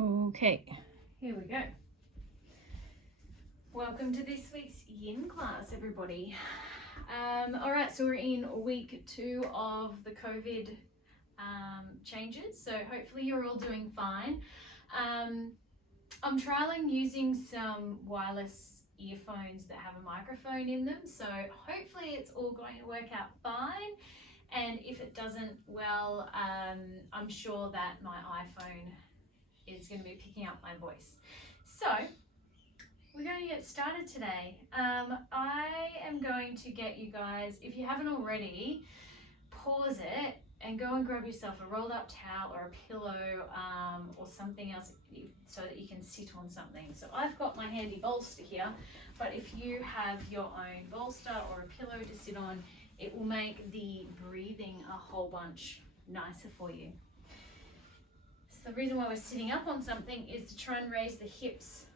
Okay, here we go. Welcome to this week's Yin class, everybody. All right, so we're in week 2 of the COVID changes, so hopefully you're all doing fine. I'm trialing using some wireless earphones that have a microphone in them, so hopefully it's all going to work out fine. And if it doesn't, well, I'm sure that my iPhone is going to be picking up my voice. So we're going to get started today. I am going to get you guys, if you haven't already, pause it and go and grab yourself a rolled up towel or a pillow or something else so that you can sit on something. So I've got my handy bolster here, but if you have your own bolster or a pillow to sit on, it will make the breathing a whole bunch nicer for you. So the reason why we're sitting up on something is to try and raise the hips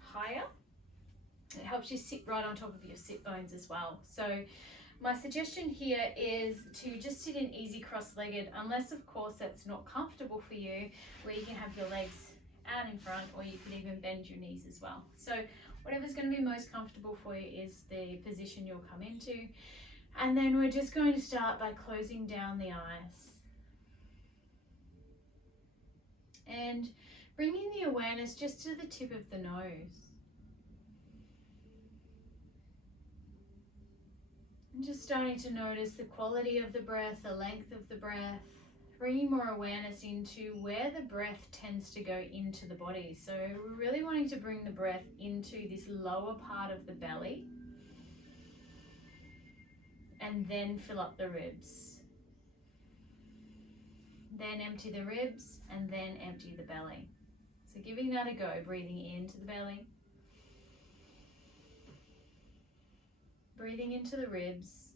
higher. It helps you sit right on top of your sit bones as well. So my suggestion here is to just sit in easy cross-legged, unless of course that's not comfortable for you, where you can have your legs out in front, or you can even bend your knees as well. So whatever's going to be most comfortable for you is the position you'll come into. And then we're just going to start by closing down the eyes. And bringing the awareness just to the tip of the nose. And just starting to notice the quality of the breath, the length of the breath, bringing more awareness into where the breath tends to go into the body. So we're really wanting to bring the breath into this lower part of the belly and then fill up the ribs. Then empty the ribs and then empty the belly. So giving that a go, breathing into the belly, breathing into the ribs,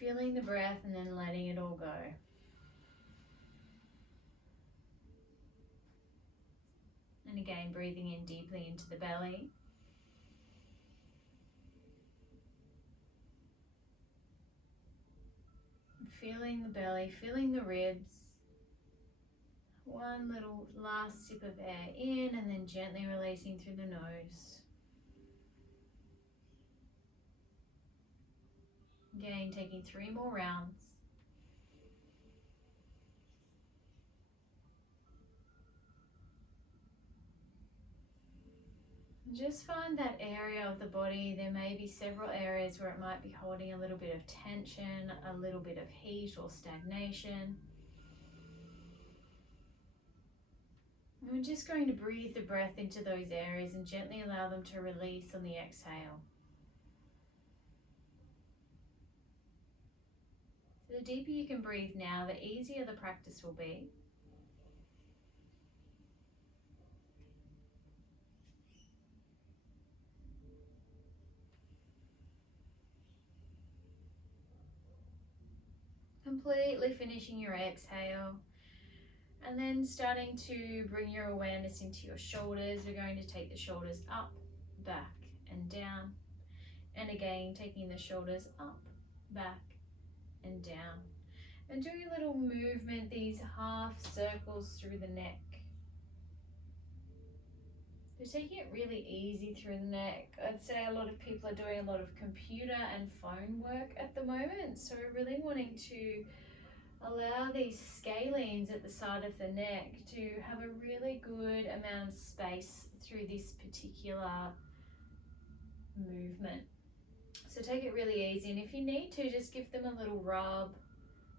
feeling the breath and then letting it all go. And again, breathing in deeply into the belly. Feeling the belly, feeling the ribs. One little last sip of air in and then gently releasing through the nose. Again, taking 3 more rounds. Just find that area of the body. There may be several areas where it might be holding a little bit of tension, a little bit of heat or stagnation. And we're just going to breathe the breath into those areas and gently allow them to release on the exhale. So the deeper you can breathe now, the easier the practice will be. Completely finishing your exhale and then starting to bring your awareness into your shoulders. We're going to take the shoulders up, back and down, and again taking the shoulders up, back and down, and doing a little movement, these half circles through the neck. So taking it really easy through the neck. I'd say a lot of people are doing a lot of computer and phone work at the moment, so we're really wanting to allow these scalenes at the side of the neck to have a really good amount of space through this particular movement. So take it really easy, and if you need to, just give them a little rub.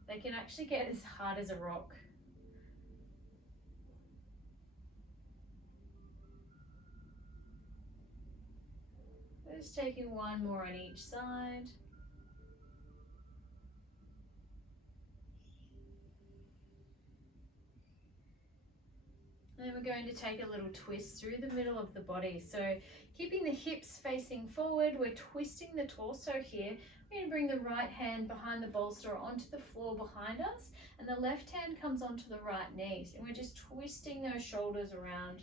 They can actually get as hard as a rock. Just taking 1 more on each side. Then we're going to take a little twist through the middle of the body. So keeping the hips facing forward, we're twisting the torso here. We're going to bring the right hand behind the bolster onto the floor behind us, and the left hand comes onto the right knee. And we're just twisting those shoulders around.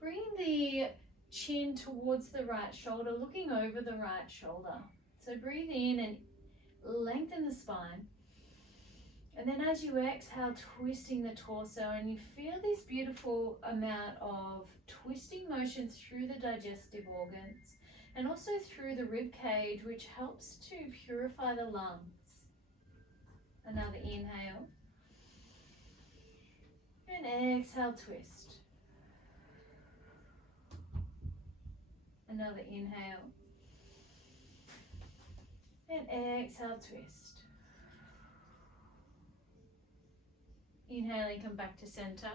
Bringing the chin towards the right shoulder, looking over the right shoulder. So breathe in and lengthen the spine. And then as you exhale, twisting the torso, and you feel this beautiful amount of twisting motion through the digestive organs and also through the rib cage, which helps to purify the lungs. Another inhale. And exhale, twist. Another inhale. And exhale, twist. Inhaling, come back to center.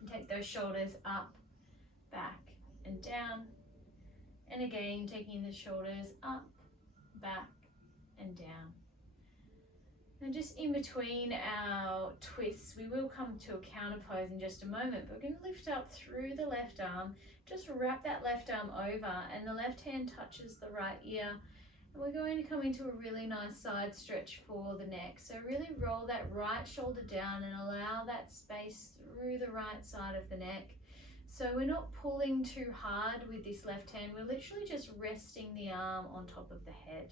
And take those shoulders up, back, and down. And again, taking the shoulders up, back, and down. And just in between our twists, we will come to a counter pose in just a moment, but we're going to lift up through the left arm. Just wrap that left arm over, and the left hand touches the right ear. And we're going to come into a really nice side stretch for the neck. So really roll that right shoulder down and allow that space through the right side of the neck. So we're not pulling too hard with this left hand. We're literally just resting the arm on top of the head.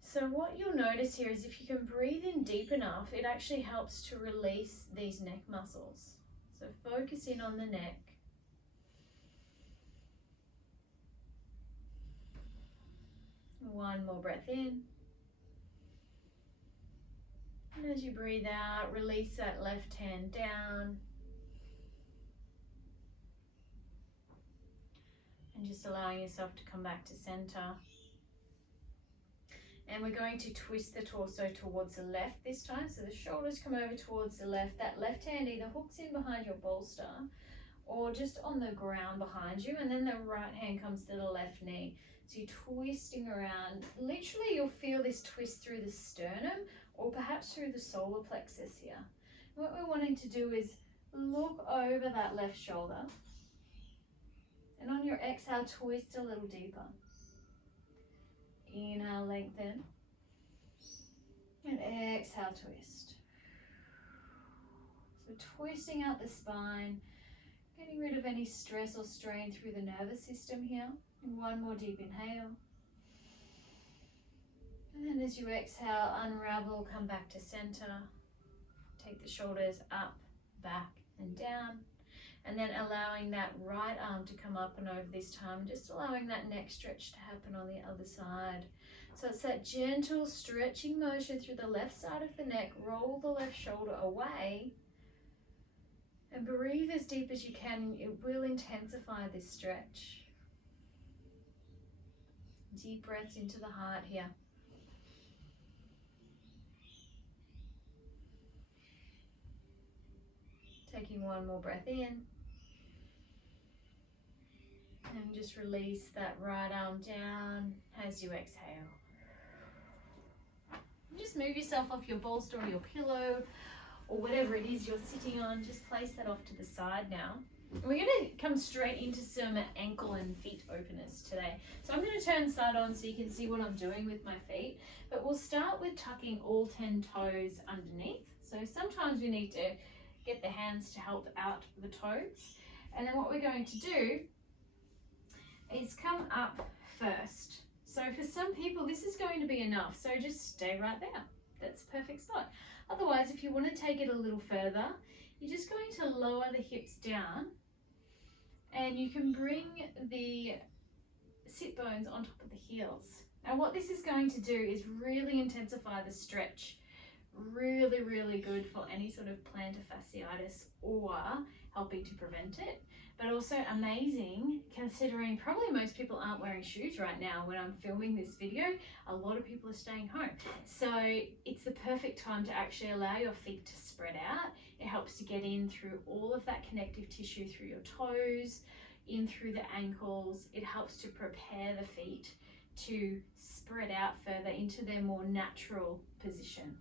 So what you'll notice here is if you can breathe in deep enough, it actually helps to release these neck muscles. So focus in on the neck. One more breath in. And as you breathe out, release that left hand down. And just allowing yourself to come back to center. And we're going to twist the torso towards the left this time. So the shoulders come over towards the left. That left hand either hooks in behind your bolster or just on the ground behind you. And then the right hand comes to the left knee. So you're twisting around. Literally, you'll feel this twist through the sternum or perhaps through the solar plexus here. What we're wanting to do is look over that left shoulder. And on your exhale, twist a little deeper. Inhale, lengthen. And exhale, twist. So twisting out the spine, getting rid of any stress or strain through the nervous system here. And one more deep inhale. And then as you exhale, unravel, come back to center. Take the shoulders up, back, and down. And then allowing that right arm to come up and over this time, just allowing that neck stretch to happen on the other side. So it's that gentle stretching motion through the left side of the neck. Roll the left shoulder away and breathe as deep as you can. It will intensify this stretch. Deep breaths into the heart here. Taking one more breath in. And just release that right arm down as you exhale. Just move yourself off your bolster or your pillow or whatever it is you're sitting on. Just place that off to the side now. We're going to come straight into some ankle and feet openness today. So I'm going to turn side on so you can see what I'm doing with my feet. But we'll start with tucking all 10 toes underneath. So sometimes we need to get the hands to help out the toes. And then what we're going to do is come up first. So for some people, this is going to be enough. So just stay right there. That's the perfect spot. Otherwise, if you want to take it a little further, you're just going to lower the hips down and you can bring the sit bones on top of the heels. Now what this is going to do is really intensify the stretch. Really, really good for any sort of plantar fasciitis or helping to prevent it. But also amazing considering probably most people aren't wearing shoes right now when I'm filming this video. A lot of people are staying home. So it's the perfect time to actually allow your feet to spread out. It helps to get in through all of that connective tissue through your toes, in through the ankles. It helps to prepare the feet to spread out further into their more natural position.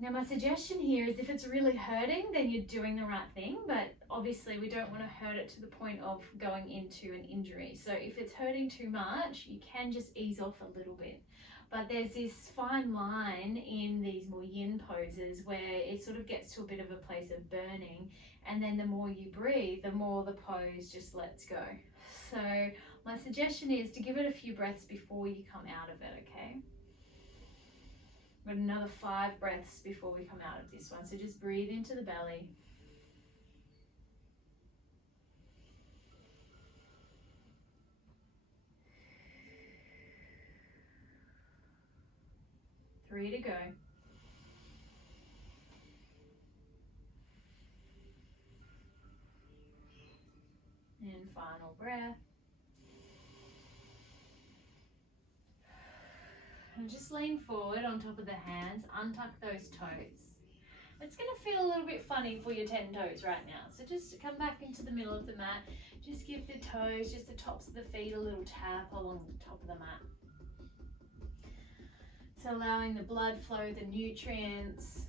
Now my suggestion here is if it's really hurting, then you're doing the right thing, but obviously we don't want to hurt it to the point of going into an injury. So if it's hurting too much, you can just ease off a little bit. But there's this fine line in these more yin poses where it sort of gets to a bit of a place of burning, and then the more you breathe, the more the pose just lets go. So my suggestion is to give it a few breaths before you come out of it, okay? Got another 5 breaths before we come out of this one. So just breathe into the belly. Three to go. And final breath. And just lean forward on top of the hands, untuck those toes. It's going to feel a little bit funny for your 10 toes right now. So just come back into the middle of the mat. Just give the toes, just the tops of the feet, a little tap along the top of the mat. So allowing the blood flow, the nutrients,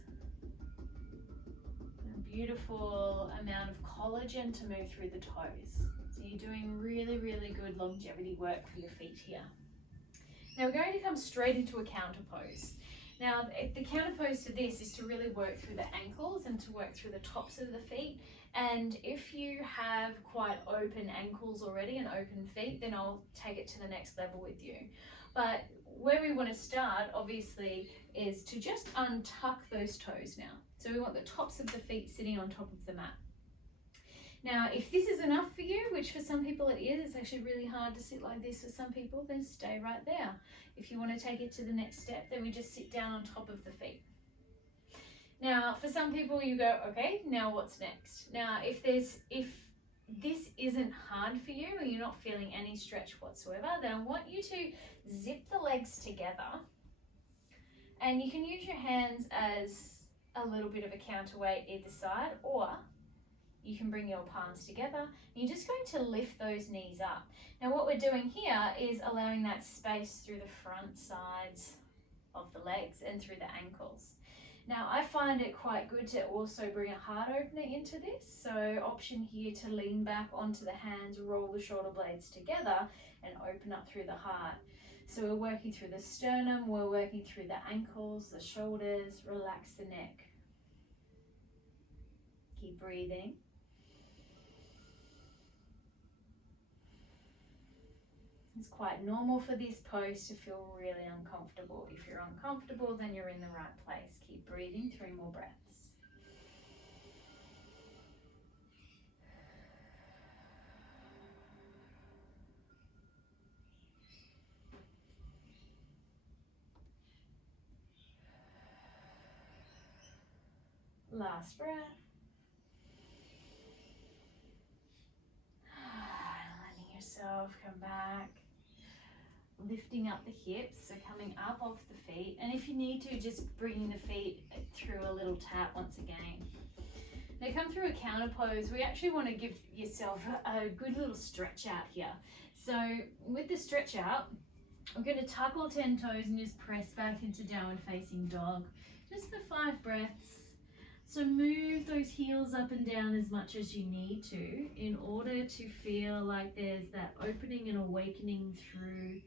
a beautiful amount of collagen to move through the toes. So you're doing really, really good longevity work for your feet here. Now we're going to come straight into a counter pose. Now the counter pose to this is to really work through the ankles and to work through the tops of the feet. And if you have quite open ankles already and open feet, then I'll take it to the next level with you. But where we want to start, obviously, is to just untuck those toes now. So we want the tops of the feet sitting on top of the mat. Now, if this is enough for you, which for some people it is, it's actually really hard to sit like this for some people, then stay right there. If you want to take it to the next step, then we just sit down on top of the feet. Now, for some people you go, okay, now what's next? Now, if this isn't hard for you and you're not feeling any stretch whatsoever, then I want you to zip the legs together, and you can use your hands as a little bit of a counterweight either side, or you can bring your palms together and you're just going to lift those knees up. Now what we're doing here is allowing that space through the front sides of the legs and through the ankles. Now I find it quite good to also bring a heart opener into this. So option here to lean back onto the hands, roll the shoulder blades together and open up through the heart. So we're working through the sternum, we're working through the ankles, the shoulders, relax the neck. Keep breathing. It's quite normal for this pose to feel really uncomfortable. If you're uncomfortable, then you're in the right place. Keep breathing, 3 more breaths. Last breath. Letting yourself come back. Lifting up the hips, so coming up off the feet, and if you need to, just bringing the feet through a little tap once again. Now come through a counter pose. We actually want to give yourself a good little stretch out here. So with the stretch out, we're going to tuck all 10 toes and just press back into downward facing dog, just for 5 breaths. So move those heels up and down as much as you need to in order to feel like there's that opening and awakening through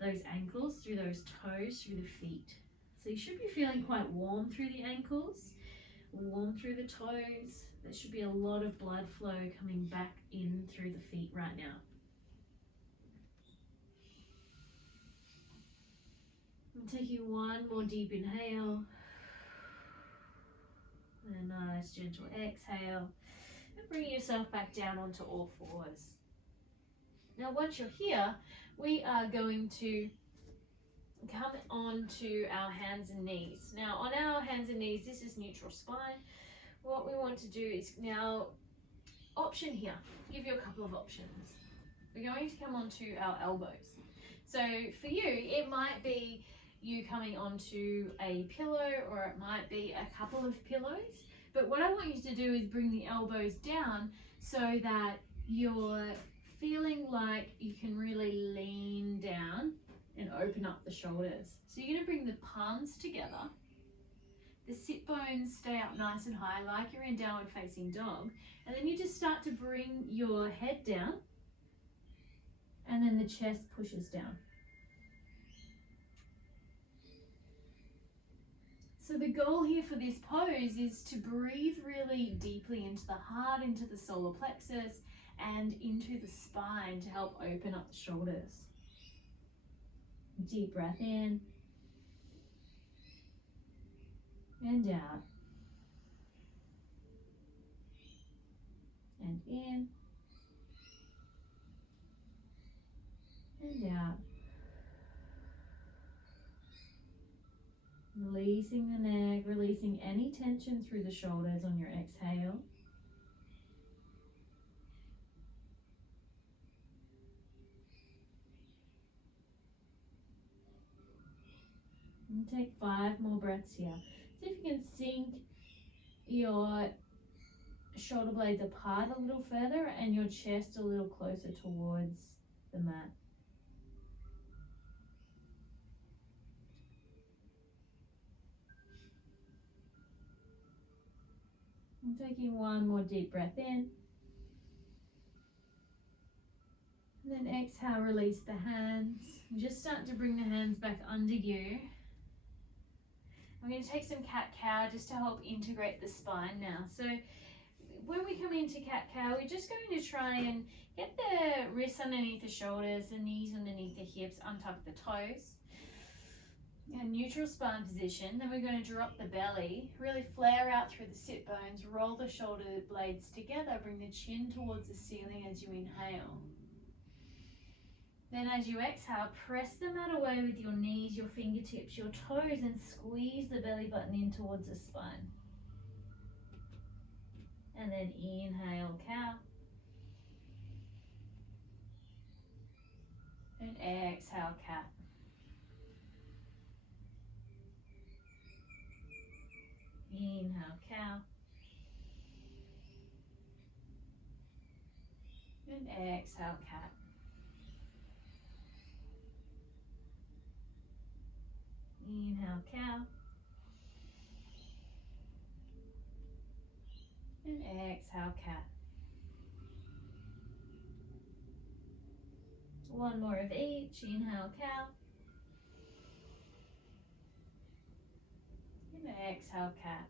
those ankles, through those toes, through the feet. So you should be feeling quite warm through the ankles, warm through the toes. There should be a lot of blood flow coming back in through the feet right now. I'm taking one more deep inhale. And a nice gentle exhale. And bring yourself back down onto all fours. Now once you're here, we are going to come onto our hands and knees. Now on our hands and knees, this is neutral spine. What we want to do is now, option here, give you a couple of options. We're going to come onto our elbows. So for you, it might be you coming onto a pillow, or it might be a couple of pillows. But what I want you to do is bring the elbows down so that you're feeling like you can really lean down and open up the shoulders. So you're going to bring the palms together. The sit bones stay up nice and high like you're in downward facing dog. And then you just start to bring your head down, and then the chest pushes down. So the goal here for this pose is to breathe really deeply into the heart, into the solar plexus, and into the spine to help open up the shoulders. Deep breath in and out. And in and out. Releasing the neck, releasing any tension through the shoulders on your exhale. And take 5 more breaths here. See if you can sink your shoulder blades apart a little further and your chest a little closer towards the mat. And taking 1 more deep breath in. And then exhale, release the hands. Just start to bring the hands back under you. I'm going to take some cat-cow just to help integrate the spine now. So when we come into cat-cow, we're just going to try and get the wrists underneath the shoulders, the knees underneath the hips, untuck the toes. And neutral spine position. Then we're going to drop the belly, really flare out through the sit bones, roll the shoulder blades together, bring the chin towards the ceiling as you inhale. Then as you exhale, press the mat away with your knees, your fingertips, your toes, and squeeze the belly button in towards the spine. And then inhale, cow. And exhale, cat. Inhale, cow. And exhale, cat. Inhale, cow. And exhale, cat. 1 more of each. Inhale, cow. And exhale, cat.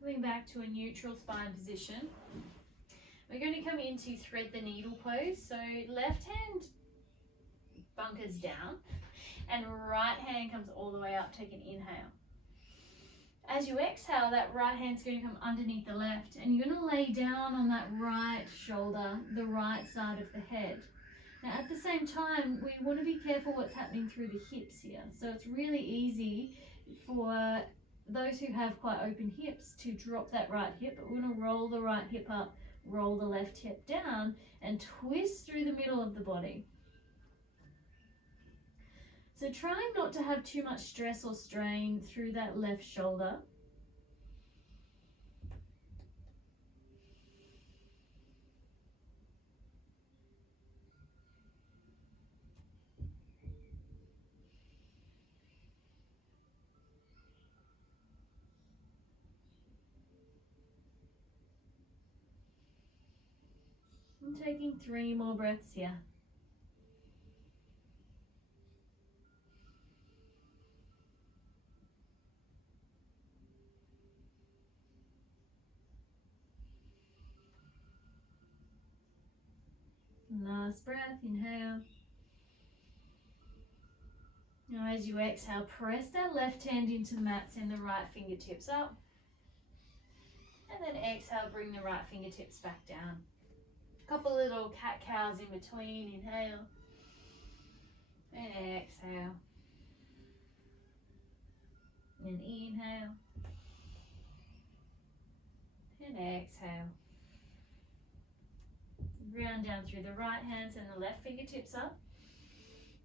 Coming back to a neutral spine position. We're going to come into thread the needle pose. So left hand bunkers down and right hand comes all the way up. Take an inhale. As you exhale, that right hand's going to come underneath the left and you're going to lay down on that right shoulder, the right side of the head. Now at the same time, we want to be careful what's happening through the hips here. So it's really easy for those who have quite open hips to drop that right hip, but we're going to roll the right hip up, roll the left hip down, and twist through the middle of the body. So trying not to have too much stress or strain through that left shoulder. I'm taking 3 more breaths here. Last breath, inhale. Now as you exhale, press that left hand into the mat, send the right fingertips up. And then exhale, bring the right fingertips back down. A couple little cat-cows in between, inhale. And exhale. And inhale. And exhale. Ground down through the right hand, send the left fingertips up.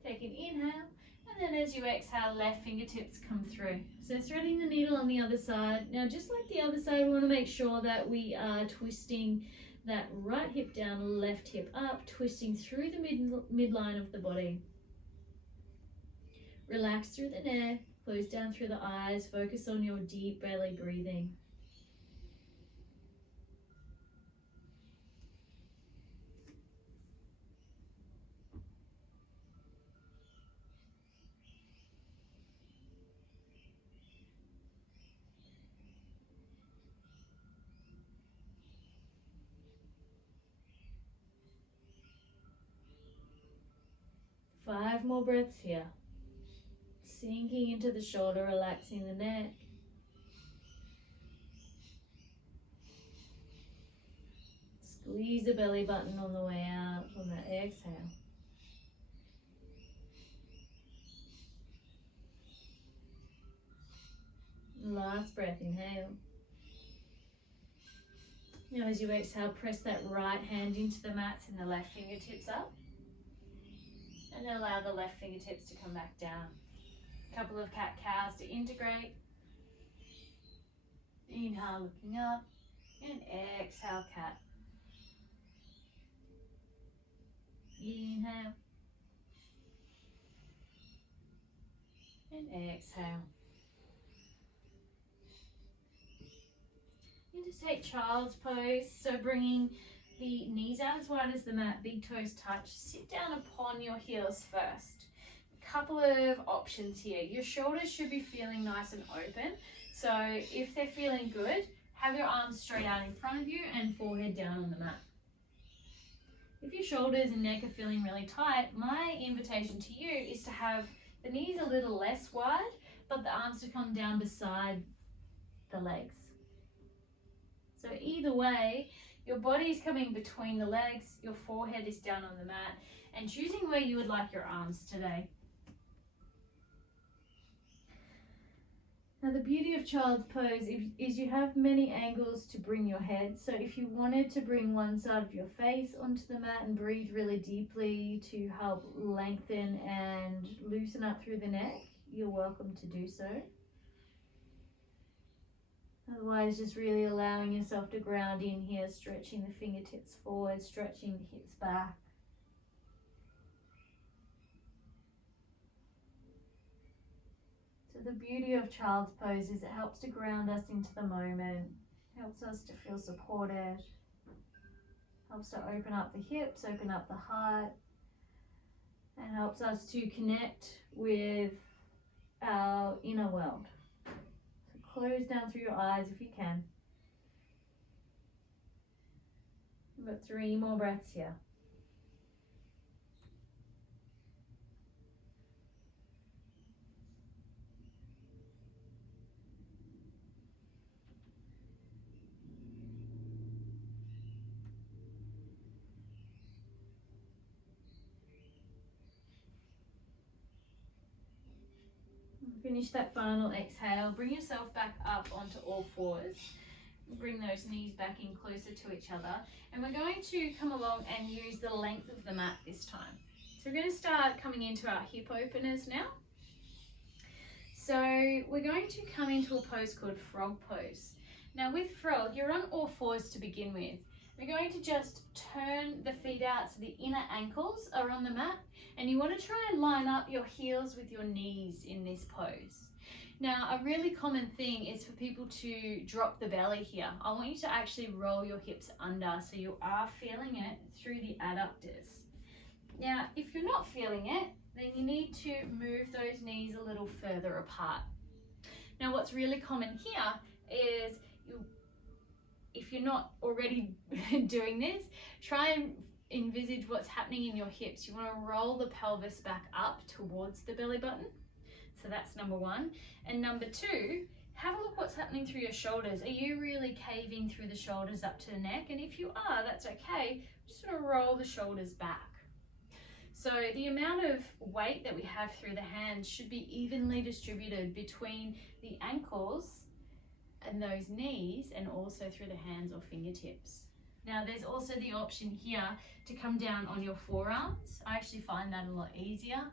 Take an inhale, and then as you exhale, left fingertips come through. So threading the needle on the other side. Now just like the other side, we want to make sure that we are twisting that right hip down, left hip up, twisting through the midline of the body. Relax through the neck, close down through the eyes, focus on your deep belly breathing. 5 more breaths here. Sinking into the shoulder, relaxing the neck. Squeeze the belly button on the way out on that exhale. Last breath, inhale. Now as you exhale, press that right hand into the mat and the left fingertips up. And allow the left fingertips to come back down. A couple of cat-cows to integrate. Inhale, looking up. And exhale, cat. Inhale. And exhale. And to take child's pose, so bringing the knees out as wide as the mat, big toes touch. Sit down upon your heels first. A couple of options here. Your shoulders should be feeling nice and open. So if they're feeling good, have your arms straight out in front of you and forehead down on the mat. If your shoulders and neck are feeling really tight, my invitation to you is to have the knees a little less wide, but the arms to come down beside the legs. So either way, your body is coming between the legs, your forehead is down on the mat, and choosing where you would like your arms today. Now the beauty of child's pose is you have many angles to bring your head. So if you wanted to bring one side of your face onto the mat and breathe really deeply to help lengthen and loosen up through the neck, you're welcome to do so. Otherwise, just really allowing yourself to ground in here, stretching the fingertips forward, stretching the hips back. So the beauty of child's pose is it helps to ground us into the moment, helps us to feel supported, helps to open up the hips, open up the heart, and helps us to connect with our inner world. Close down through your eyes if you can. We've got 3 more breaths here. Finish that final exhale. Bring yourself back up onto all fours. Bring those knees back in closer to each other. And we're going to come along and use the length of the mat this time. So we're going to start coming into our hip openers now. So we're going to come into a pose called frog pose. Now with frog, you're on all fours to begin with. We're going to just turn the feet out so the inner ankles are on the mat, and you want to try and line up your heels with your knees in this pose. Now, a really common thing is for people to drop the belly here. I want you to actually roll your hips under so you are feeling it through the adductors. Now, if you're not feeling it, then you need to move those knees a little further apart. Now, what's really common here is if you're not already doing this, try and envisage what's happening in your hips. You want to roll the pelvis back up towards the belly button. So that's number 1. And number 2, have a look what's happening through your shoulders. Are you really caving through the shoulders up to the neck? And if you are, that's okay. Just want to roll the shoulders back. So the amount of weight that we have through the hands should be evenly distributed between the ankles and those knees, and also through the hands or fingertips. Now there's also the option here to come down on your forearms. I actually find that a lot easier.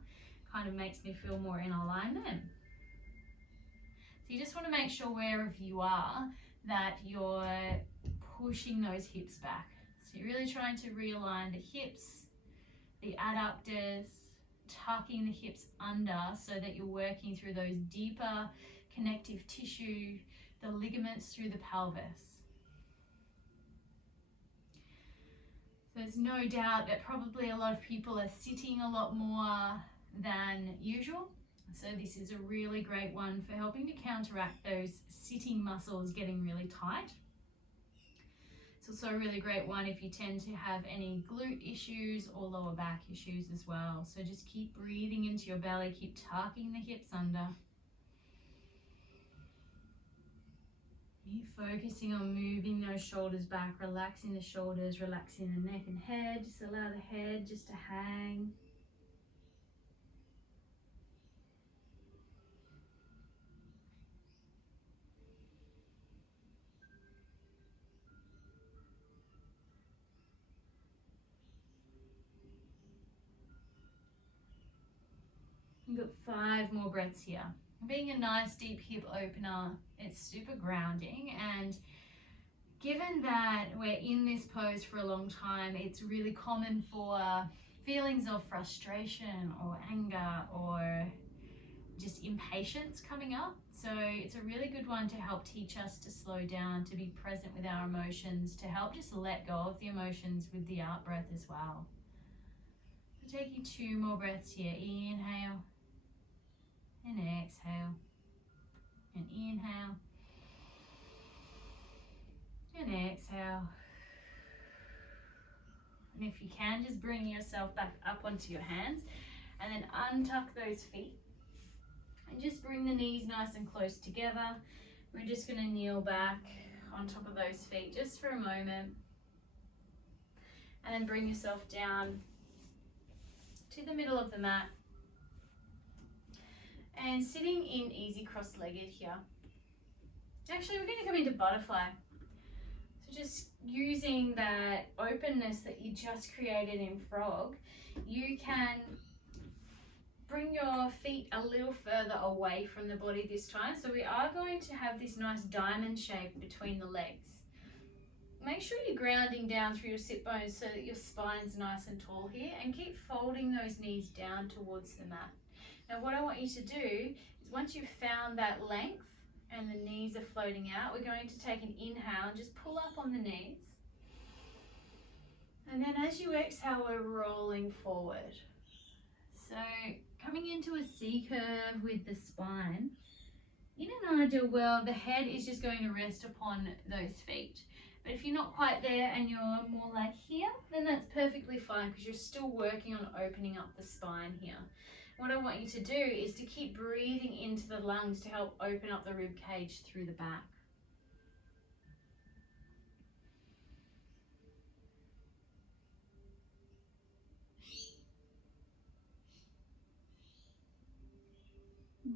Kind of makes me feel more in alignment. So you just want to make sure wherever you are that you're pushing those hips back. So you're really trying to realign the hips, the adductors, tucking the hips under so that you're working through those deeper connective tissue, the ligaments through the pelvis. So there's no doubt that probably a lot of people are sitting a lot more than usual. So this is a really great one for helping to counteract those sitting muscles getting really tight. It's also a really great one if you tend to have any glute issues or lower back issues as well. So just keep breathing into your belly, keep tucking the hips under. Keep focusing on moving those shoulders back, relaxing the shoulders, relaxing the neck and head. Just allow the head just to hang. You've got 5 more breaths here. Being a nice deep hip opener, it's super grounding, and given that we're in this pose for a long time, it's really common for feelings of frustration or anger or just impatience coming up. So it's a really good one to help teach us to slow down, to be present with our emotions, to help just let go of the emotions with the out breath as well. So taking 2 more breaths here. Inhale and exhale, and inhale and exhale. And if you can, just bring yourself back up onto your hands and then untuck those feet and just bring the knees nice and close together. We're just going to kneel back on top of those feet just for a moment, and then bring yourself down to the middle of the mat and sitting in easy cross-legged here. Actually, we're going to come into butterfly. So just using that openness that you just created in frog, you can bring your feet a little further away from the body this time. So we are going to have this nice diamond shape between the legs. Make sure you're grounding down through your sit bones so that your spine's nice and tall here, and keep folding those knees down towards the mat. Now what I want you to do is, once you've found that length and the knees are floating out, we're going to take an inhale and just pull up on the knees. And then as you exhale, we're rolling forward. So coming into a C curve with the spine. In an ideal world, the head is just going to rest upon those feet. But if you're not quite there and you're more like here, then that's perfectly fine, because you're still working on opening up the spine here. What I want you to do is to keep breathing into the lungs to help open up the rib cage through the back.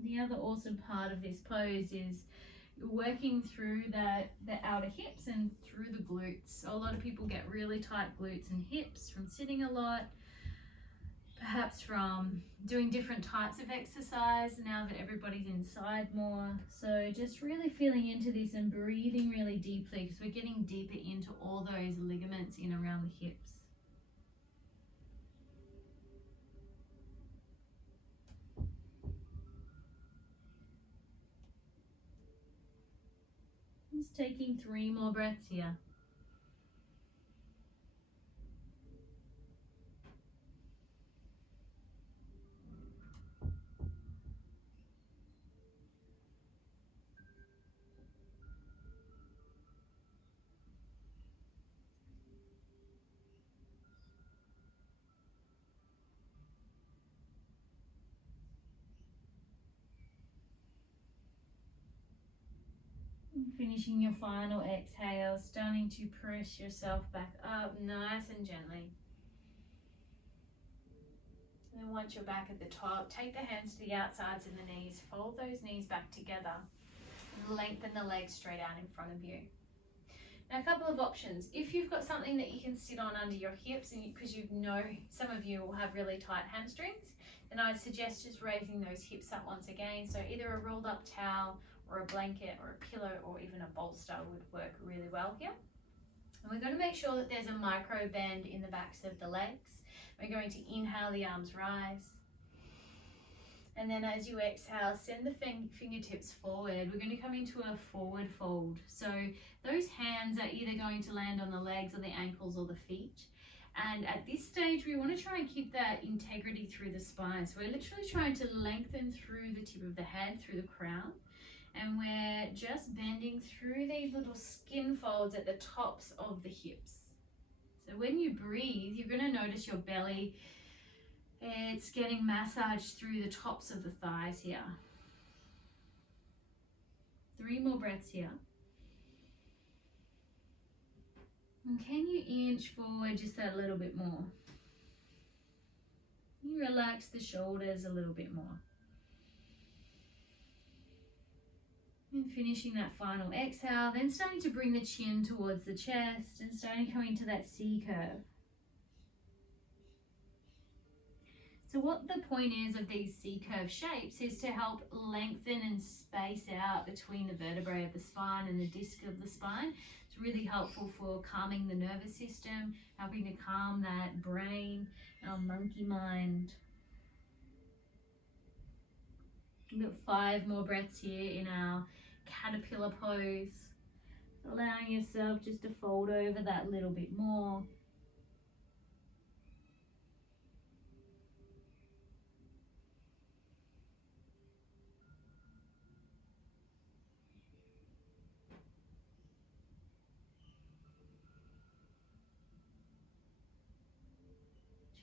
The other awesome part of this pose is working through the outer hips and through the glutes. So a lot of people get really tight glutes and hips from sitting a lot, perhaps from doing different types of exercise now that everybody's inside more. So just really feeling into this and breathing really deeply, because we're getting deeper into all those ligaments in around the hips. Just taking 3 more breaths here. Finishing your final exhale, starting to press yourself back up nice and gently. And then once you're back at the top, take the hands to the outsides of the knees, fold those knees back together, and lengthen the legs straight out in front of you. Now a couple of options. If you've got something that you can sit on under your hips, and because you know some of you will have really tight hamstrings, then I'd suggest just raising those hips up once again. So either a rolled up towel or a blanket or a pillow or even a bolster would work really well here. And we're going to make sure that there's a micro bend in the backs of the legs. We're going to inhale, the arms rise. And then as you exhale, send the fingertips forward. We're going to come into a forward fold. So those hands are either going to land on the legs or the ankles or the feet. And at this stage, we want to try and keep that integrity through the spine. So we're literally trying to lengthen through the tip of the head, through the crown. And we're just bending through these little skin folds at the tops of the hips. So when you breathe, you're going to notice your belly, it's getting massaged through the tops of the thighs here. 3 more breaths here. And can you inch forward just a little bit more? You relax the shoulders a little bit more. And finishing that final exhale, then starting to bring the chin towards the chest and starting to come into that C curve. So what the point is of these C-curve shapes is to help lengthen and space out between the vertebrae of the spine and the disc of the spine. It's really helpful for calming the nervous system, helping to calm that brain, our monkey mind. We've got 5 more breaths here in our caterpillar pose. Allowing yourself just to fold over that little bit more.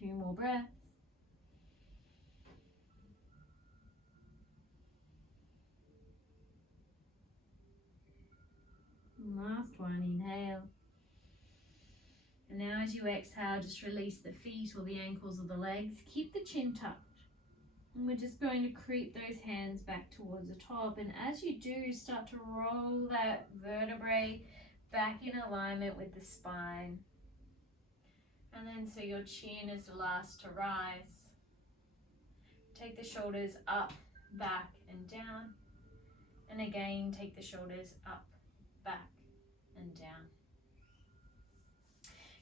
Two more breaths. And last one, inhale. And now as you exhale, just release the feet or the ankles or the legs. Keep the chin tucked. And we're just going to creep those hands back towards the top. And as you do, start to roll that vertebrae back in alignment with the spine. And then so your chin is the last to rise. Take the shoulders up, back and down. And again, take the shoulders up, back and down.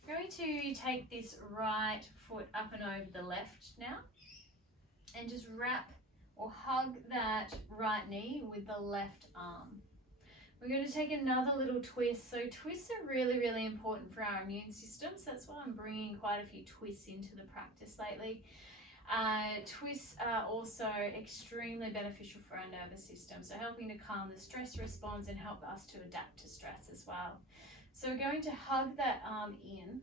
I'm going to take this right foot up and over the left now. And just wrap or hug that right knee with the left arm. We're going to take another little twist. So twists are really, really important for our immune system. So that's why I'm bringing quite a few twists into the practice lately. Twists are also extremely beneficial for our nervous system. So helping to calm the stress response and help us to adapt to stress as well. So we're going to hug that arm in.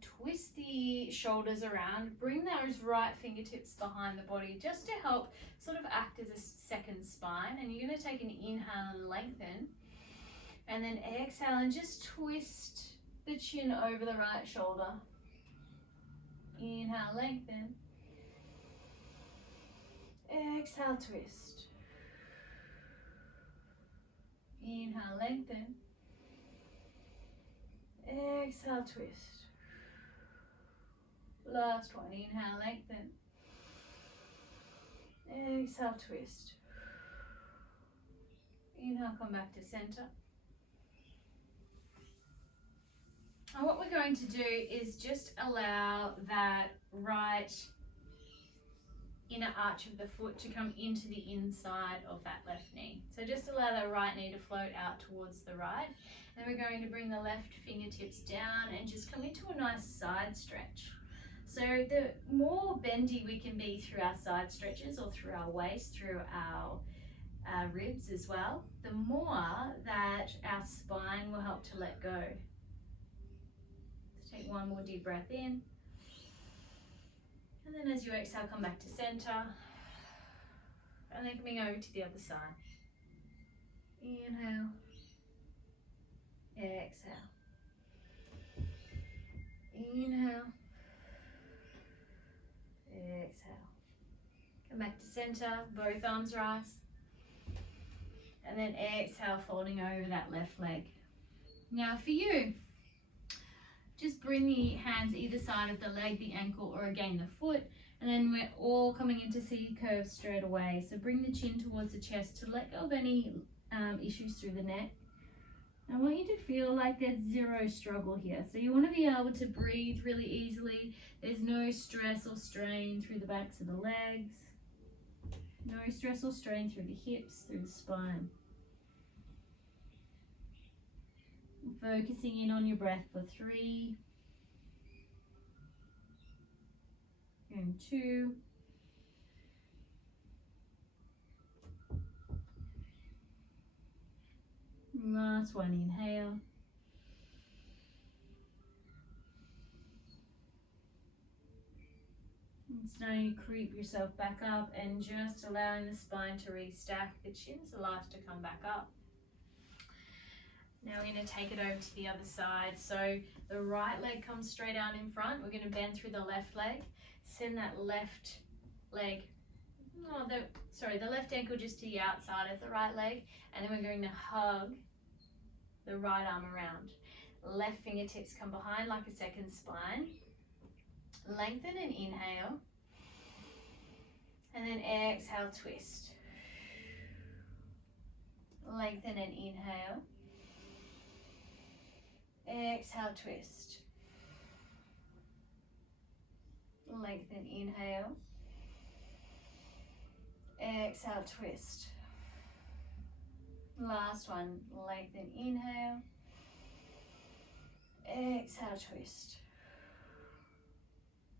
Twist the shoulders around, bring those right fingertips behind the body just to help sort of act as a second spine. And you're going to take an inhale and lengthen, and then exhale and just twist the chin over the right shoulder. Inhale, lengthen. Exhale, twist. Inhale, lengthen. Exhale, twist. Last one, inhale, lengthen. Exhale, twist. Inhale, come back to center. And what we're going to do is just allow that right inner arch of the foot to come into the inside of that left knee. So just allow that right knee to float out towards the right. Then we're going to bring the left fingertips down and just come into a nice side stretch. So the more bendy we can be through our side stretches or through our waist, through our ribs as well, the more that our spine will help to let go. Let's take one more deep breath in. And then as you exhale, come back to center. And then coming over to the other side. Inhale. Exhale. Inhale. Exhale. Come back to center, both arms rise. And then exhale, folding over that left leg. Now for you, just bring the hands either side of the leg, the ankle, or again the foot. And then we're all coming into C-curve straight away. So bring the chin towards the chest to let go of any issues through the neck. I want you to feel like there's zero struggle here. So you want to be able to breathe really easily. There's no stress or strain through the backs of the legs. No stress or strain through the hips, through the spine. Focusing in on your breath for 3. And 2. Last one, inhale. And starting to creep yourself back up and just allowing the spine to restack, the chins alive to come back up. Now we're going to take it over to the other side. So the right leg comes straight out in front. We're going to bend through the left leg. Send that left leg, the left ankle just to the outside of the right leg. And then we're going to hug the right arm around. Left fingertips come behind like a second spine. Lengthen and inhale. And then exhale, twist. Lengthen and inhale. Exhale, twist. Lengthen, inhale. Exhale, twist. Last one, lengthen, inhale. Exhale, twist.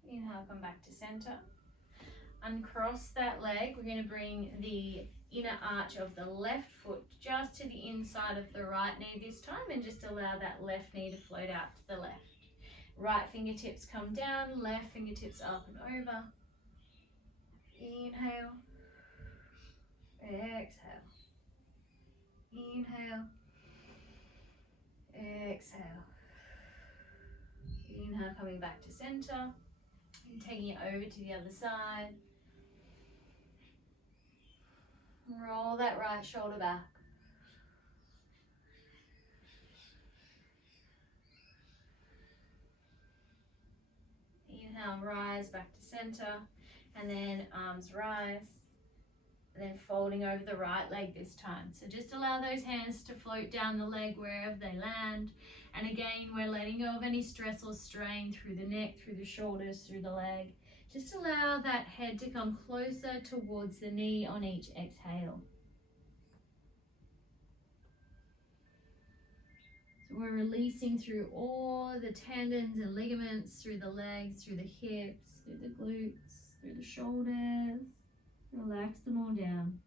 Inhale, come back to center. Uncross that leg. We're going to bring the inner arch of the left foot just to the inside of the right knee this time, and just allow that left knee to float out to the left. Right fingertips come down, left fingertips up and over. Inhale. Exhale. Inhale. Exhale. Inhale, coming back to center. And taking it over to the other side. Roll that right shoulder back. Inhale, rise back to center, and then arms rise, and then folding over the right leg this time. So just allow those hands to float down the leg wherever they land. And again, we're letting go of any stress or strain through the neck, through the shoulders, through the leg. Just allow that head to come closer towards the knee on each exhale. So we're releasing through all the tendons and ligaments, through the legs, through the hips, through the glutes, through the shoulders. Relax them all down.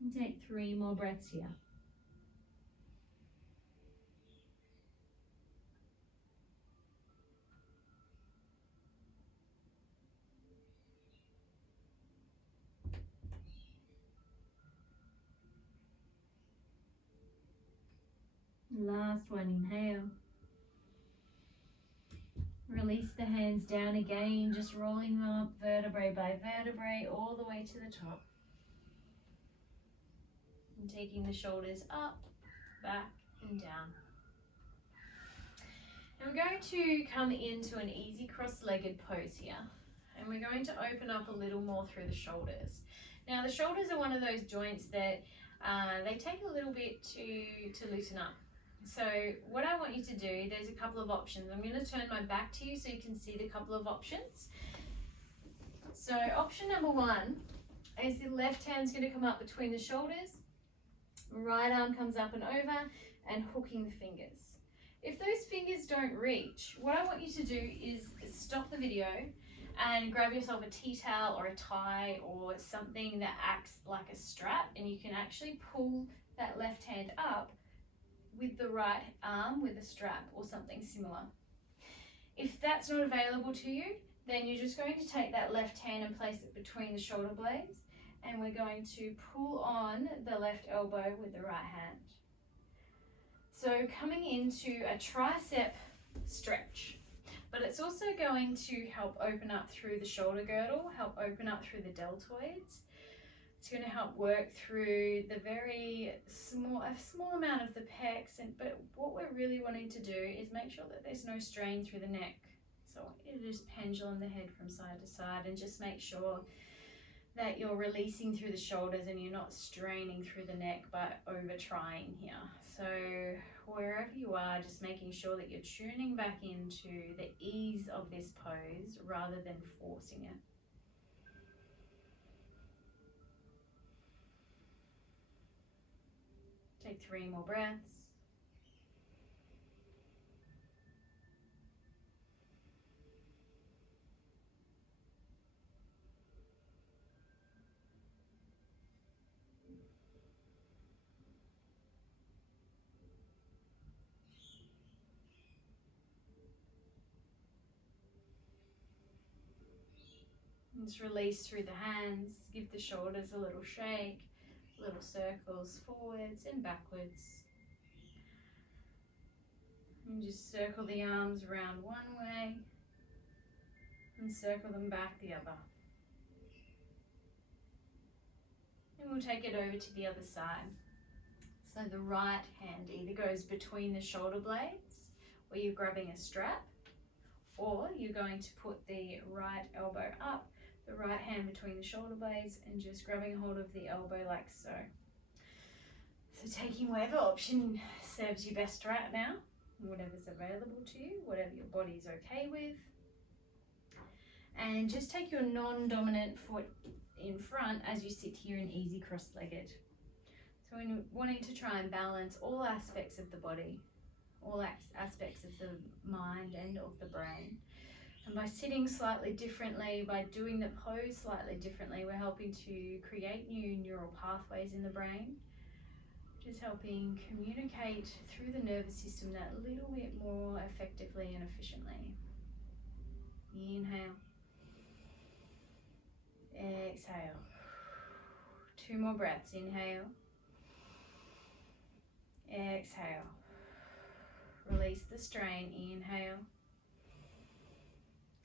And take 3 more breaths here. Last one, inhale. Release the hands down again, just rolling them up vertebrae by vertebrae all the way to the top. And taking the shoulders up, back and down. And we're going to come into an easy cross-legged pose here. And we're going to open up a little more through the shoulders. Now the shoulders are one of those joints that they take a little bit to loosen up. So what I want you to do, there's a couple of options. I'm going to turn my back to you so you can see the couple of options. So option number 1 is the left hand's going to come up between the shoulders, right arm comes up and over, and hooking the fingers. If those fingers don't reach, what I want you to do is stop the video and grab yourself a tea towel or a tie or something that acts like a strap, and you can actually pull that left hand up with the right arm with a strap or something similar. If that's not available to you, then you're just going to take that left hand and place it between the shoulder blades, and we're going to pull on the left elbow with the right hand. So coming into a tricep stretch, but it's also going to help open up through the shoulder girdle, help open up through the deltoids. It's going to help work through the very small amount of the pecs, but what we're really wanting to do is make sure that there's no strain through the neck. So I want you to just pendulum the head from side to side and just make sure that you're releasing through the shoulders and you're not straining through the neck but over trying here. So wherever you are, just making sure that you're tuning back into the ease of this pose rather than forcing it. Take 3 more breaths. Just release through the hands, give the shoulders a little shake, little circles forwards and backwards. And just circle the arms around one way and circle them back the other. And we'll take it over to the other side. So the right hand either goes between the shoulder blades, or you're grabbing a strap, or you're going to put the right elbow up, the right hand between the shoulder blades, and just grabbing hold of the elbow like so. So taking whatever option serves you best right now, whatever's available to you, whatever your body's okay with. And just take your non-dominant foot in front as you sit here in easy cross-legged. So when you're wanting to try and balance all aspects of the body, all aspects of the mind and of the brain. And by sitting slightly differently, by doing the pose slightly differently, we're helping to create new neural pathways in the brain, which is helping communicate through the nervous system that little bit more effectively and efficiently. Inhale. Exhale. 2 more breaths. Inhale. Exhale. Release the strain. Inhale.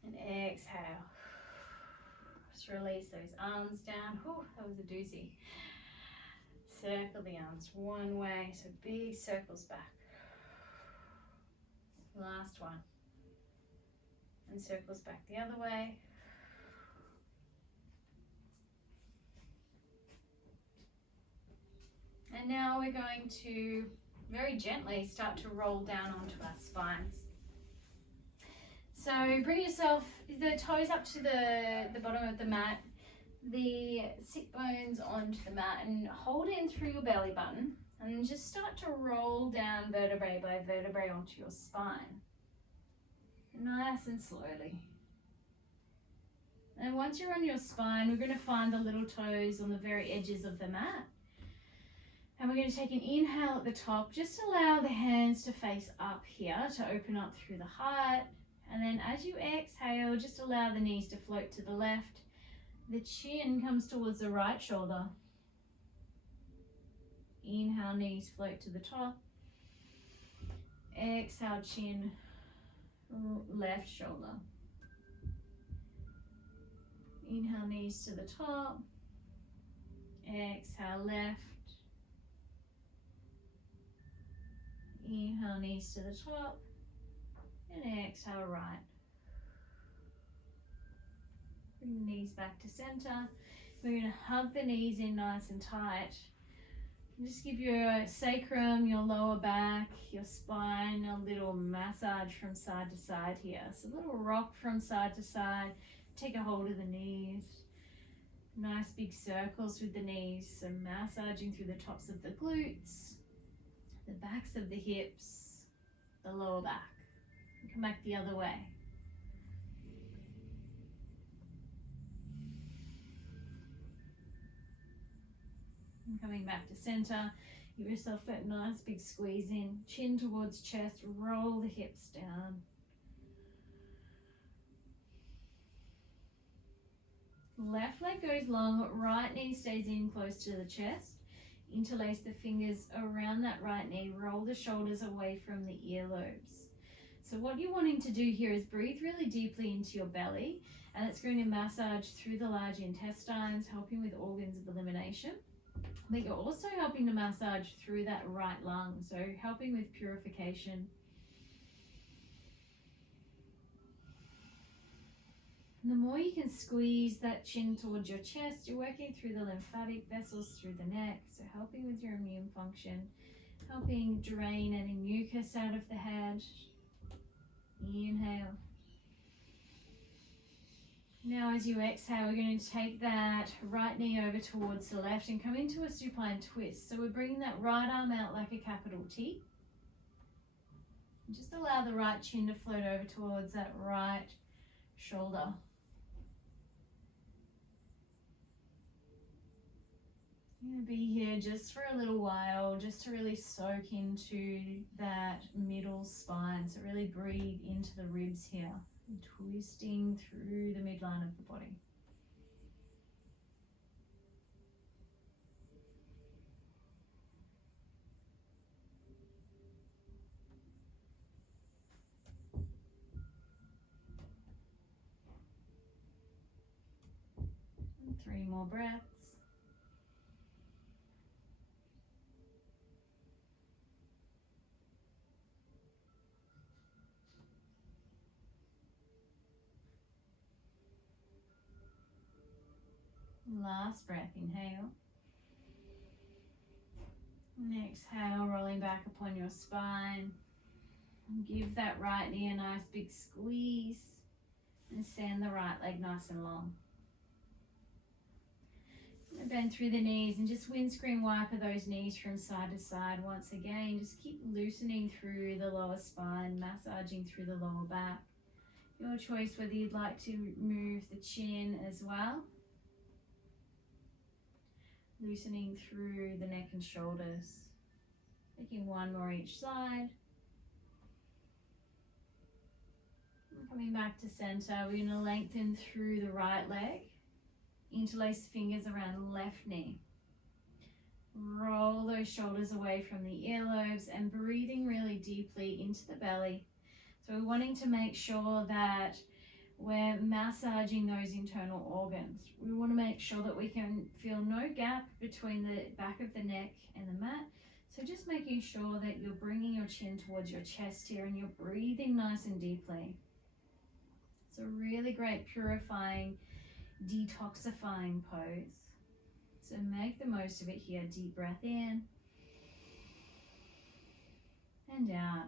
And exhale. Just release those arms down. Whew, that was a doozy. Circle the arms one way, so big circles back. Last one. And circles back the other way. And now we're going to very gently start to roll down onto our spines. So bring yourself, the toes up to the bottom of the mat, the sit bones onto the mat, and hold in through your belly button and just start to roll down vertebrae by vertebrae onto your spine. Nice and slowly. And once you're on your spine, we're going to find the little toes on the very edges of the mat. And we're going to take an inhale at the top. Just allow the hands to face up here to open up through the heart. And then as you exhale, just allow the knees to float to the left. The chin comes towards the right shoulder. Inhale, knees float to the top. Exhale, chin, left shoulder. Inhale, knees to the top. Exhale, left. Inhale, knees to the top. And exhale, right. Bring the knees back to center. We're going to hug the knees in nice and tight. And just give your sacrum, your lower back, your spine a little massage from side to side here. So a little rock from side to side. Take a hold of the knees. Nice big circles with the knees. So massaging through the tops of the glutes, the backs of the hips, the lower back. And come back the other way. And coming back to center, give yourself that nice big squeeze in, chin towards chest, roll the hips down. Left leg goes long, right knee stays in close to the chest. Interlace the fingers around that right knee, roll the shoulders away from the earlobes. So what you're wanting to do here is breathe really deeply into your belly, and it's going to massage through the large intestines, helping with organs of elimination. But you're also helping to massage through that right lung, so helping with purification. And the more you can squeeze that chin towards your chest, you're working through the lymphatic vessels through the neck, so helping with your immune function, helping drain any mucus out of the head. Inhale. Now as you exhale, we're going to take that right knee over towards the left and come into a supine twist. So we're bringing that right arm out like a capital T. And just allow the right chin to float over towards that right shoulder. I'm going to be here just for a little while, just to really soak into that middle spine. So really breathe into the ribs here, and twisting through the midline of the body. 3 more breaths. Last breath, inhale. And exhale, rolling back upon your spine. And give that right knee a nice big squeeze. And send the right leg nice and long. And bend through the knees and just windscreen wiper those knees from side to side once again. Just keep loosening through the lower spine, massaging through the lower back. Your choice whether you'd like to move the chin as well. Loosening through the neck and shoulders. Taking 1 more each side. And coming back to center, we're going to lengthen through the right leg. Interlace fingers around the left knee. Roll those shoulders away from the earlobes and breathing really deeply into the belly. So we're wanting to make sure that we're massaging those internal organs. We want to make sure that we can feel no gap between the back of the neck and the mat. So just making sure that you're bringing your chin towards your chest here and you're breathing nice and deeply. It's a really great purifying, detoxifying pose. So make the most of it here. Deep breath in and out.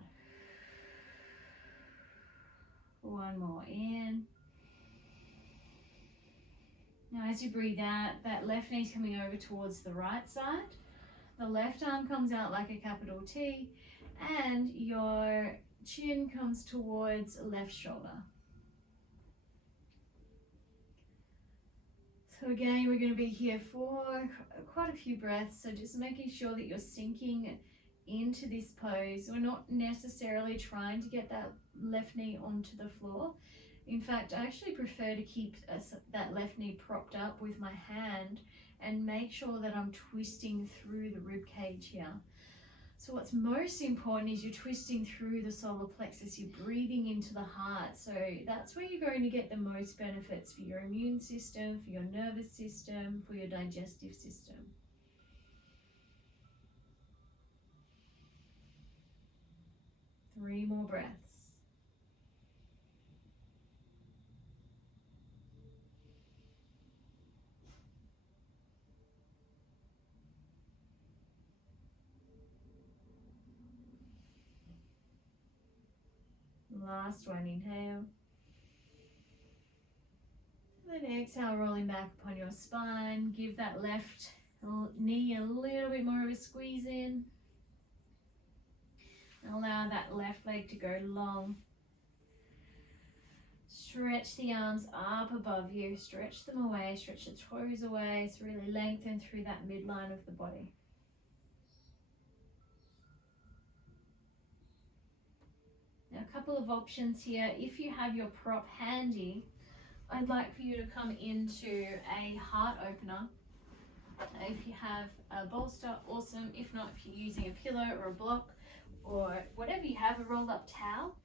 1 more in. Now as you breathe out, that left knee's coming over towards the right side. The left arm comes out like a capital T and your chin comes towards left shoulder. So again, we're going to be here for quite a few breaths. So just making sure that you're sinking into this pose. We're not necessarily trying to get that left knee onto the floor. In fact, I actually prefer to keep that left knee propped up with my hand and make sure that I'm twisting through the rib cage here. So what's most important is you're twisting through the solar plexus, you're breathing into the heart. So that's where you're going to get the most benefits for your immune system, for your nervous system, for your digestive system. Three more breaths. Last one, inhale. Then exhale, rolling back upon your spine. Give that left knee a little bit more of a squeeze in. And allow that left leg to go long. Stretch the arms up above you. Stretch them away. Stretch the toes away. So really lengthen through that midline of the body. Now a couple of options here. If you have your prop handy, I'd like for you to come into a heart opener. If you have a bolster, awesome. If not, if you're using a pillow or a block or whatever you have, a rolled up towel,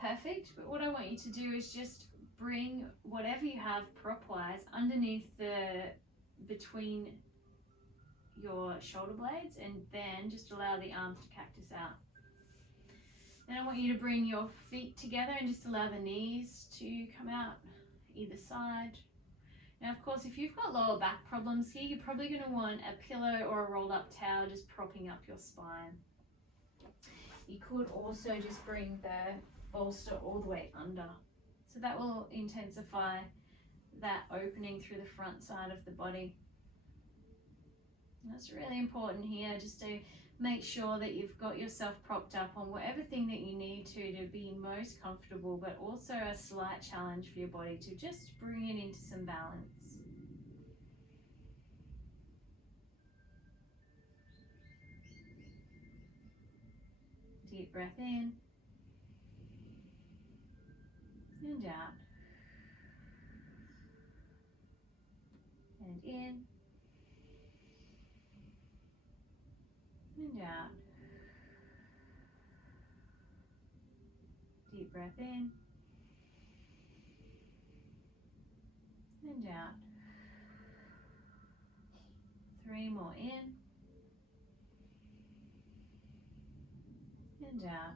perfect. But what I want you to do is just bring whatever you have prop wise underneath between your shoulder blades, and then just allow the arms to cactus out. Then I want you to bring your feet together and just allow the knees to come out either side. Now of course, if you've got lower back problems here, you're probably going to want a pillow or a rolled up towel just propping up your spine. You could also just bring the bolster all the way under. So that will intensify that opening through the front side of the body. And that's really important here, just to make sure that you've got yourself propped up on whatever thing that you need to be most comfortable, but also a slight challenge for your body to just bring it into some balance. Deep breath in and out. And in and out. Deep breath in and out. 3 more in and out.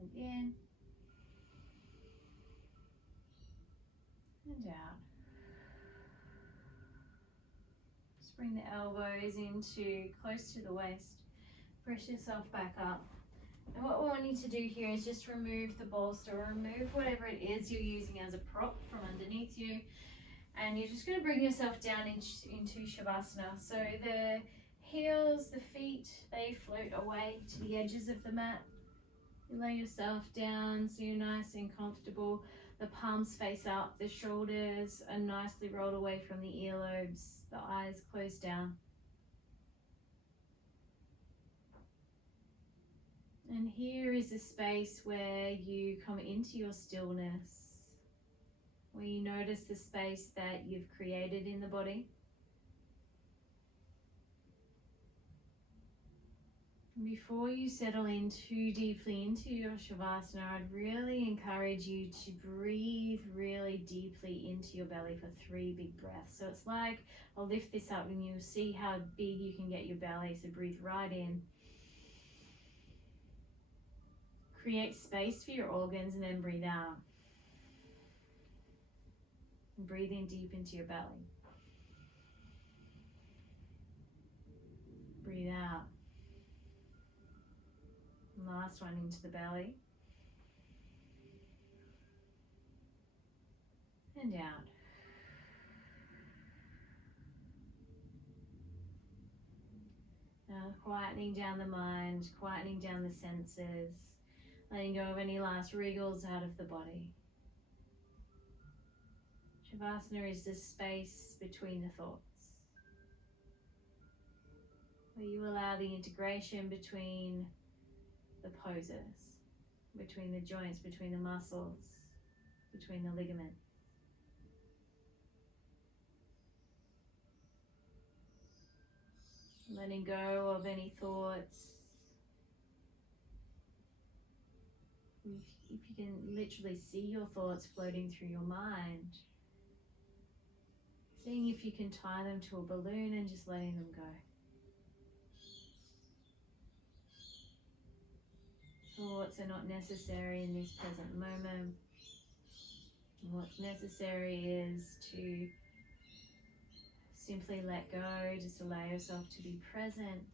And in and out. Just bring the elbows into close to the waist. Press yourself back up. And what we want you to do here is just remove the bolster, or remove whatever it is you're using as a prop from underneath you. And you're just going to bring yourself down into Shavasana. So the heels, the feet, they float away to the edges of the mat. You lay yourself down so you're nice and comfortable. The palms face up, the shoulders are nicely rolled away from the earlobes, the eyes closed down. And here is a space where you come into your stillness, where you notice the space that you've created in the body. Before you settle in too deeply into your Shavasana, I'd really encourage you to breathe really deeply into your belly for 3 big breaths. So it's like, I'll lift this up and you'll see how big you can get your belly. So breathe right in. Create space for your organs and then breathe out. And breathe in deep into your belly. Breathe out. Last one into the belly. And out. Now quietening down the mind, quietening down the senses, letting go of any last wriggles out of the body. Shavasana is this space between the thoughts, where you allow the integration between the poses, between the joints, between the muscles, between the ligaments. Letting go of any thoughts. If you can literally see your thoughts floating through your mind, seeing if you can tie them to a balloon and just letting them go. Thoughts are not necessary in this present moment. And what's necessary is to simply let go, just allow yourself to be present.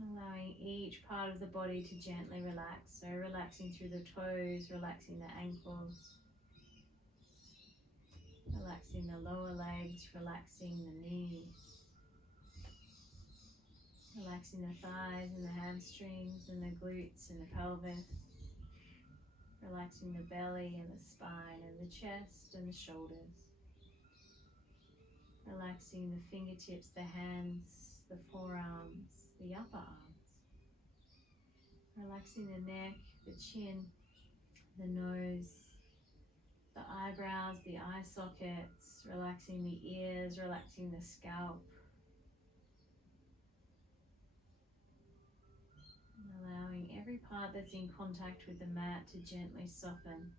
Allowing each part of the body to gently relax. So relaxing through the toes, relaxing the ankles, relaxing the lower legs, relaxing the knees, relaxing the thighs and the hamstrings and the glutes and the pelvis, relaxing the belly and the spine and the chest and the shoulders, relaxing the fingertips, the hands, the forearms, the upper arms, relaxing the neck, the chin, the nose, the eyebrows, the eye sockets, relaxing the ears, relaxing the scalp, and allowing every part that's in contact with the mat to gently soften.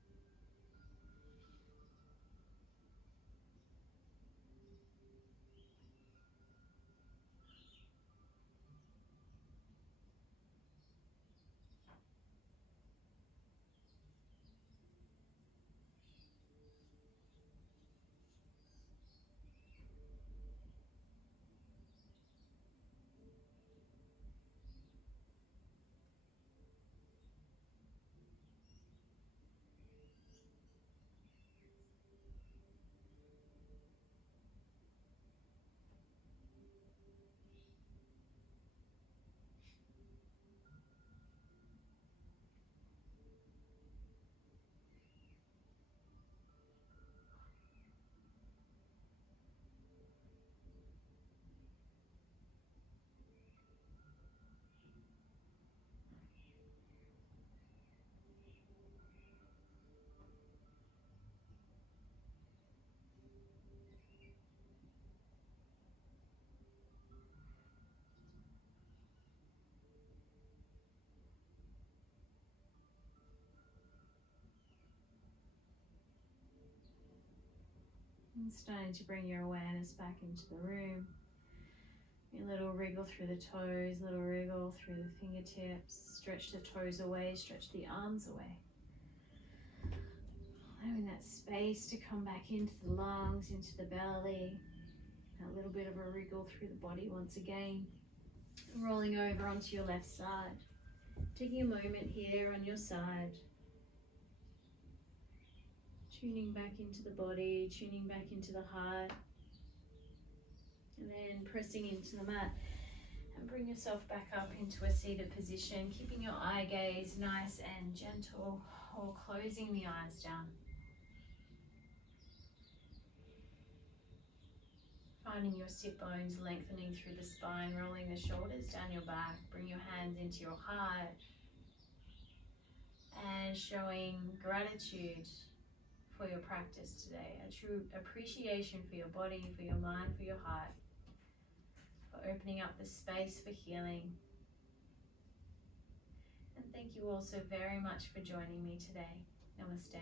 And starting to bring your awareness back into the room. A little wriggle through the toes, little wriggle through the fingertips. Stretch the toes away, stretch the arms away. Allowing that space to come back into the lungs, into the belly. A little bit of a wriggle through the body once again. Rolling over onto your left side. Taking a moment here on your side. Tuning back into the body, tuning back into the heart. And then pressing into the mat. And bring yourself back up into a seated position, keeping your eye gaze nice and gentle, or closing the eyes down. Finding your sit bones lengthening through the spine, rolling the shoulders down your back. Bring your hands into your heart. And showing gratitude for your practice today. A true appreciation for your body, for your mind, for your heart. For opening up the space for healing. And thank you all so very much for joining me today. Namaste.